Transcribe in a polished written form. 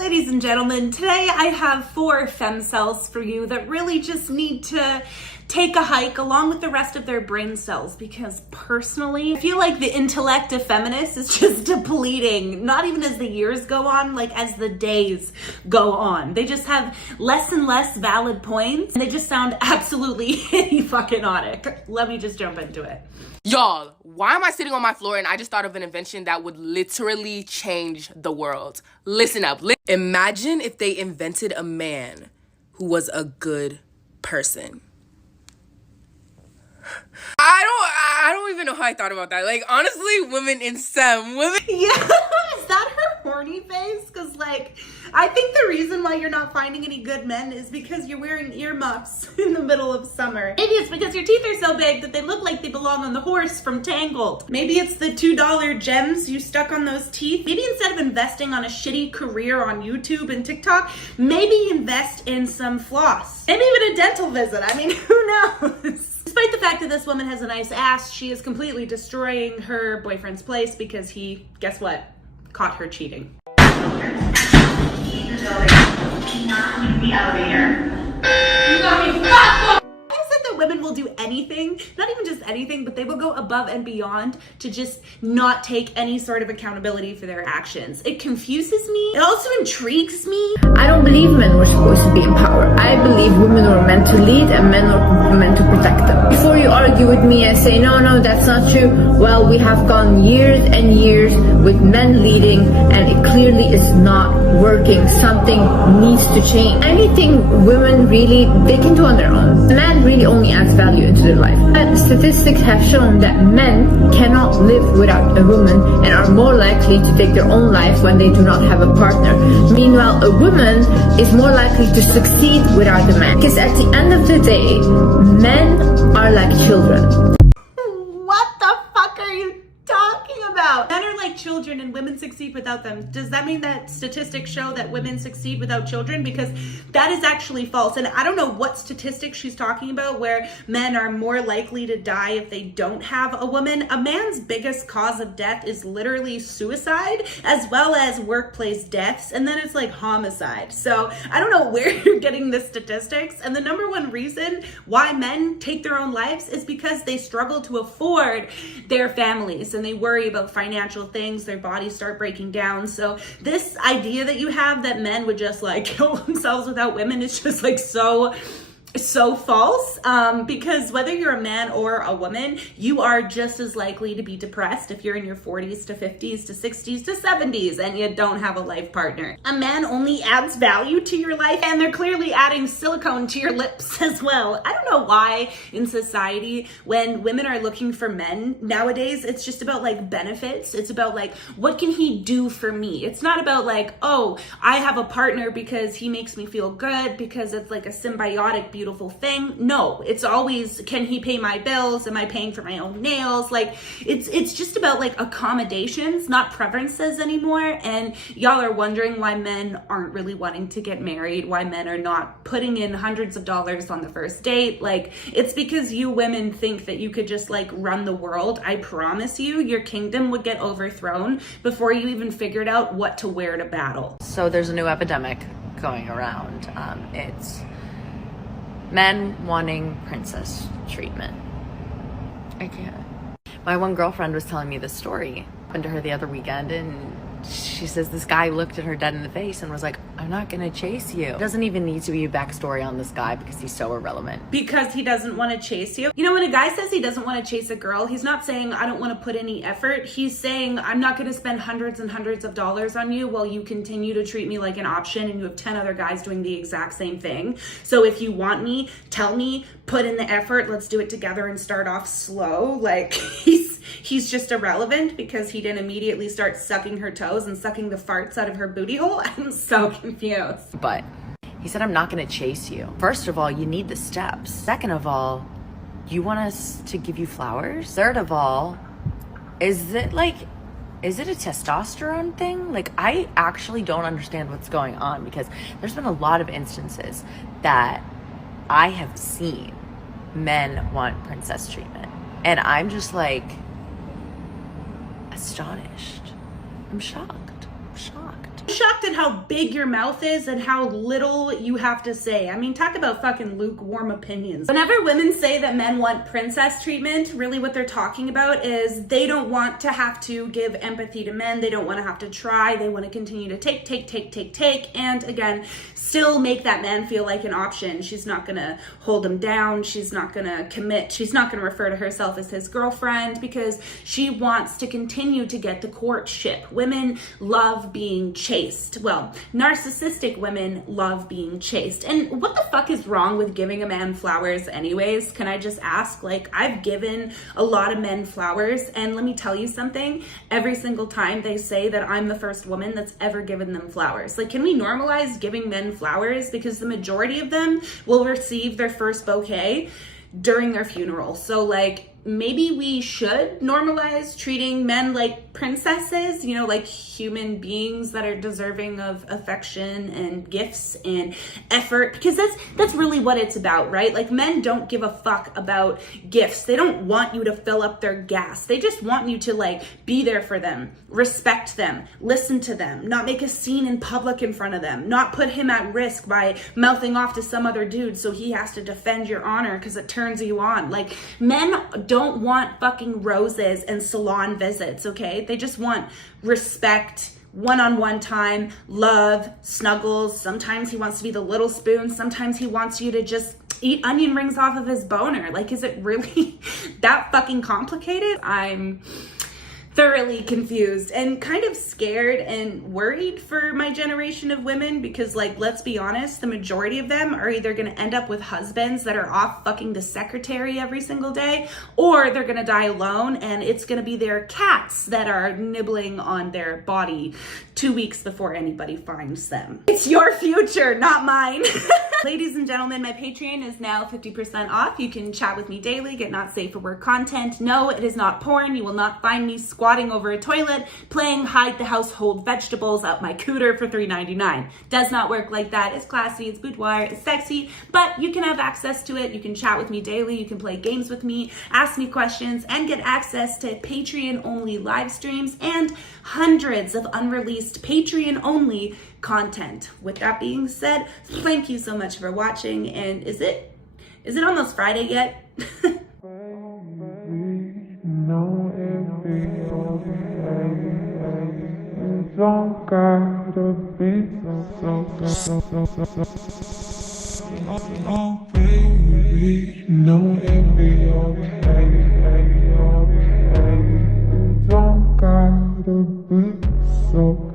Ladies and gentlemen, today I have 4 femme cells for you that really just need to take a hike along with the rest of their brain cells, because personally, I feel like the intellect of feminists is just depleting, not even as the years go on, like as the days go on. They just have less and less valid points, and they just sound absolutely fucking-otic. Let me just jump into it. Y'all, why am I sitting on my floor and I just thought of an invention that would literally change the world? Listen up. Imagine if they invented a man who was a good person. I don't even know how I thought about that. Like, honestly, women in STEM. Yeah, is that her horny face? Because, like, I think the reason why you're not finding any good men is because you're wearing earmuffs in the middle of summer. Maybe it's because your teeth are so big that they look like they belong on the horse from Tangled. Maybe it's the $2 gems you stuck on those teeth. Maybe instead of investing on a shitty career on YouTube and TikTok, maybe invest in some floss. Maybe even a dental visit. I mean, who knows? Despite the fact that this woman has a nice ass, she is completely destroying her boyfriend's place because he, guess what, caught her cheating. The elevator. You got me fucked up! Women will do anything, not even just anything, but they will go above and beyond to just not take any sort of accountability for their actions. It confuses me. It also intrigues me. I don't believe men were supposed to be in power. I believe women were meant to lead and men were meant to protect them. Before you argue with me and say, no, that's not true, well, we have gone years and years with men leading and it clearly is not working. Something needs to change. Anything women really, they can do on their own. Men really only adds value into their life. And statistics have shown that men cannot live without a woman and are more likely to take their own life when they do not have a partner. Meanwhile, a woman is more likely to succeed without a man. Because at the end of the day, men are like children. What the fuck are you talking about? Men are like children and women succeed without them. Does that mean that statistics show that women succeed without children? Because that is actually false. And I don't know what statistics she's talking about where men are more likely to die if they don't have a woman. A man's biggest cause of death is literally suicide, as well as workplace deaths, and then it's like homicide. So I don't know where you're getting the statistics. And the number one reason why men take their own lives is because they struggle to afford their families and they worry about financial things, their bodies start breaking down. So this idea that you have that men would just like kill themselves without women is just like so false, because whether you're a man or a woman, you are just as likely to be depressed if you're in your 40s to 50s to 60s to 70s and you don't have a life partner. A man only adds value to your life, and they're clearly adding silicone to your lips as well. I don't know why in society when women are looking for men nowadays, it's just about like benefits. It's about like, what can he do for me? It's not about like, oh, I have a partner because he makes me feel good, because it's like a symbiotic beautiful thing. No, it's always, can he pay my bills? Am I paying for my own nails? Like, it's just about like accommodations, not preferences anymore. And y'all are wondering why men aren't really wanting to get married, why men are not putting in hundreds of dollars on the first date. Like, it's because you women think that you could just like run the world. I promise you, your kingdom would get overthrown before you even figured out what to wear to battle. So there's a new epidemic going around. It's men wanting princess treatment. I can't. My one girlfriend was telling me this story. Happened to her the other weekend, and she says this guy looked at her dead in the face and was like, I'm not gonna chase you. It doesn't even need to be a backstory on this guy because he's so irrelevant. Because he doesn't want to chase you. You know, when a guy says he doesn't want to chase a girl, he's not saying I don't want to put any effort. He's saying I'm not going to spend hundreds and hundreds of dollars on you while you continue to treat me like an option and you have 10 other guys doing the exact same thing. So if you want me, tell me, put in the effort, let's do it together and start off slow. Like, he's just irrelevant because he didn't immediately start sucking her toes and sucking the farts out of her booty hole. I'm so confused. But he said, I'm not gonna chase you. First of all, you need the steps. Second of all, you want us to give you flowers? Third of all, is it a testosterone thing? Like, I actually don't understand what's going on, because there's been a lot of instances that I have seen men want princess treatment. And I'm just like astonished. I'm shocked. I'm shocked at how big your mouth is and how little you have to say. I mean, talk about fucking lukewarm opinions. Whenever women say that men want princess treatment, really what they're talking about is they don't want to have to give empathy to men. They don't want to have to try. They want to continue to take, and again, still make that man feel like an option. She's not gonna hold him down. She's not gonna commit. She's not gonna refer to herself as his girlfriend because she wants to continue to get the courtship. Women love being chased. Well, narcissistic women love being chased. And what the fuck is wrong with giving a man flowers anyways? Can I just ask? Like, I've given a lot of men flowers, and let me tell you something. Every single time they say that I'm the first woman that's ever given them flowers. Like, can we normalize giving men flowers? Because the majority of them will receive their first bouquet during their funeral. So like, maybe we should normalize treating men like princesses, you know, like human beings that are deserving of affection and gifts and effort, because that's really what it's about, right? Like, men don't give a fuck about gifts. They don't want you to fill up their gas. They just want you to like be there for them, respect them, listen to them, not make a scene in public in front of them, not put him at risk by mouthing off to some other dude so he has to defend your honor because it turns you on. Like, men don't want fucking roses and salon visits, okay? They just want respect, one-on-one time, love, snuggles. Sometimes he wants to be the little spoon. Sometimes he wants you to just eat onion rings off of his boner. Like, is it really that fucking complicated? I'm thoroughly confused and kind of scared and worried for my generation of women because, like, let's be honest, the majority of them are either going to end up with husbands that are off fucking the secretary every single day, or they're going to die alone and it's going to be their cats that are nibbling on their body 2 weeks before anybody finds them. It's your future, not mine. Ladies and gentlemen, my Patreon is now 50% off. You can chat with me daily, get not safe for work content. No, it is not porn. You will not find me squatting over a toilet, playing hide the household vegetables out my cooter for $3.99. Does not work like that. It's classy, it's boudoir, it's sexy, but you can have access to it. You can chat with me daily. You can play games with me, ask me questions, and get access to Patreon-only live streams and hundreds of unreleased Patreon-only content. With that being said, thank you so much for watching. And is it almost Friday yet? Don't gotta be oh baby, no it be okay. Don't gotta be so